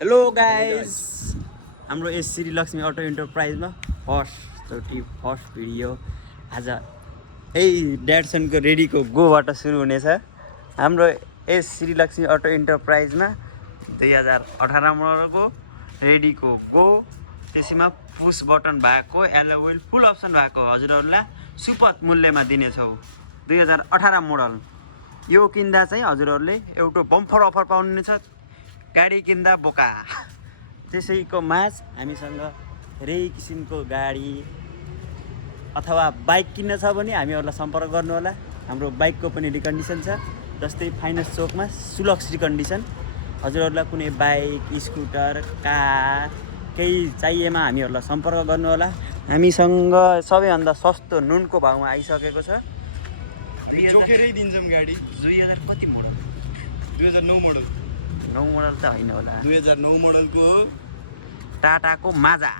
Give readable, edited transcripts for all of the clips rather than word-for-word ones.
Hello guys, हाम्रो यस Shri Laxmi auto इन्टरप्राइजमा फर्स्ट भिडियो आज ड्याडसनको रेडीको गोबाट सुरु हुनेछ। हाम्रो यस श्री लक्ष्मी अटो इन्टरप्राइजमा 2018 मोडलको रेडीको गो, त्यसैमा पुस बटन भएको, एलो व्हिल फुल अप्सन भएको हजुरहरूलाई सुपथ मूल्यमा दिनेछौँ। 2018 मोडल यो किन्दा चाहिँ हजुरहरूले एउटा बम्फर अफर पाउनुहुनेछ, गाडी किन्दा बोका। त्यसैको माझ हामीसँग धेरै किसिमको गाडी अथवा बाइक किन्न छ भने हामीहरूलाई सम्पर्क गर्नुहोला। हाम्रो बाइकको पनि रिकन्डिसन छ, जस्तै फाइनेन्स चोकमा सुलक्स रिकन्डिसन। हजुरहरूलाई कुनै बाइक, स्कुटर, कार केही चाहिएमा हामीहरूलाई सम्पर्क गर्नुहोला। हामीसँग सबैभन्दा सस्तो नुनको भाउमा आइसकेको छ। जोखेरै दिन्छौँ गाडी। 2000 कति मोडल? 2009 मोडल। 9 मोडल त होइन होला, 2009 मोडलको टाटाको माजा।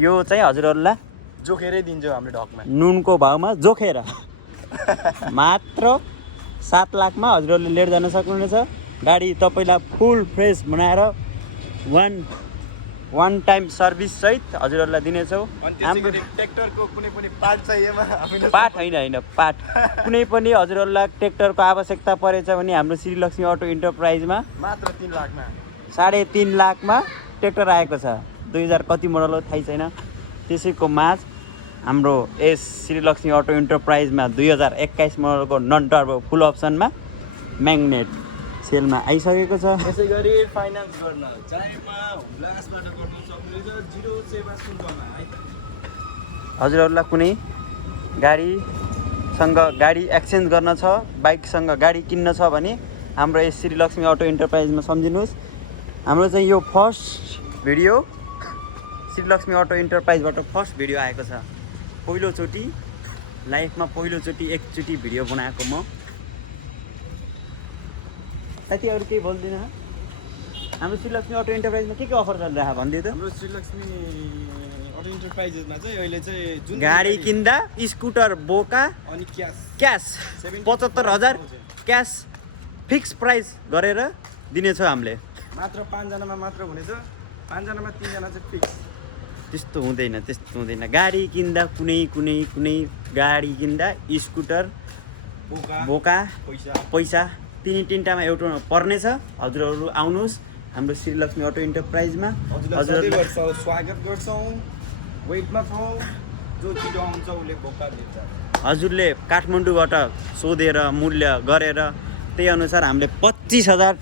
यो चाहिँ हजुरहरूलाई जोखेरै दिन्छौँ हामीले ढकमा। नुनको भाउमा जोखेर मात्र 7 लाखमा हजुरहरूले लिएर जान सक्नुहुनेछ। गाडी तपाईँलाई फुल फ्रेस बनाएर वान टाइम सर्भिस सहित हजुरहरूलाई दिनेछौँ। हाम्रो ट्र्याक्टरको कुनै पनि पार्ट चाहिएमा हामीले पार्ट होइन पार्ट कुनै पनि हजुरहरूलाई ट्र्याक्टरको आवश्यकता परेछ भने हाम्रो श्री लक्ष्मी अटो इन्टरप्राइजमा मात्र 3 लाखमा 3.5 लाखमा ट्र्याक्टर आएको छ। 2000 कति मोडल हो थाहै छैन। त्यसैको माझ हाम्रो यस श्री लक्ष्मी अटो इन्टरप्राइजमा 2021 मोडलको नन टर्बो फुल अप्सनमा म्याग्नेट सेलमा आइसकेको छ। यसै गरी फाइनान्स गर्न चाहेमा हुलासबाट गर्न सक्नुहुन्छ 07 शुल्कमा है। हजुरहरूलाई कुनै गाडी एक्सचेन्ज गर्न छ, बाइकसँग गाडी किन्न छ भने हाम्रो यस श्री लक्ष्मी अटो इन्टरप्राइजमा सम्झिनुहोस्। हाम्रो चाहिँ यो first video Shri Laxmi auto इन्टरप्राइजबाट फर्स्ट भिडियो आएको छ। पहिलोचोटि लाइफमा एकचोटि भिडियो बनाएको म। साथी अरू केही बोल्दिनँ। हाम्रो श्री लक्ष्मी अटो इन्टरप्राइजमा के अफर चलिरहेको भनिदियो त। हाम्रो श्रीलक्ष्मी अटो इन्टरप्राइजेसमा चाहिँ अहिले चाहिँ जुन गाडी किन्दा स्कुटर बोका अनि क्यास 75,000 क्यास फिक्स प्राइस गरेर दिनेछौँ हामीले। मात्र 5 जनामा मात्र हुनेछ। 5 जनामा 3 जना चाहिँ फिक्स। त्यस्तो हुँदैन। गाडी किन्दा कुनै गाडी किन्दा स्कुटर बोका पैसा तिनवटामा एउटा पर्नेछ। हजुरहरू आउनुहोस् हाम्रो श्री लक्ष्मी अटो इन्टरप्राइजमा। हजुरलाई स्वागत गर्छौँ। वेटमा छौँ, जो छिटो आउँछ उसले बोका दिन्छ। हजुरले काठमाडौँबाट सोधेर मूल्य गरेर त्यही अनुसार हामीले 25,000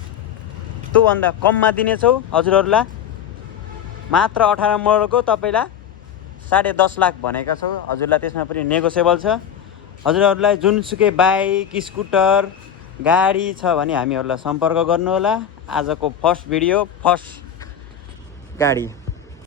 त्योभन्दा कममा दिनेछौँ हजुरहरूलाई। मात्र 18 मोडलको तपाईँलाई 10.5 लाख भनेका छौँ। हजुरलाई त्यसमा पनि नेगोसिएबल छ। हजुरहरूलाई जुनसुकै बाइक, स्कुटर, गाडी छ भने हामीहरूलाई सम्पर्क गर्नुहोला। आजको फर्स्ट भिडियो, फर्स्ट गाडी।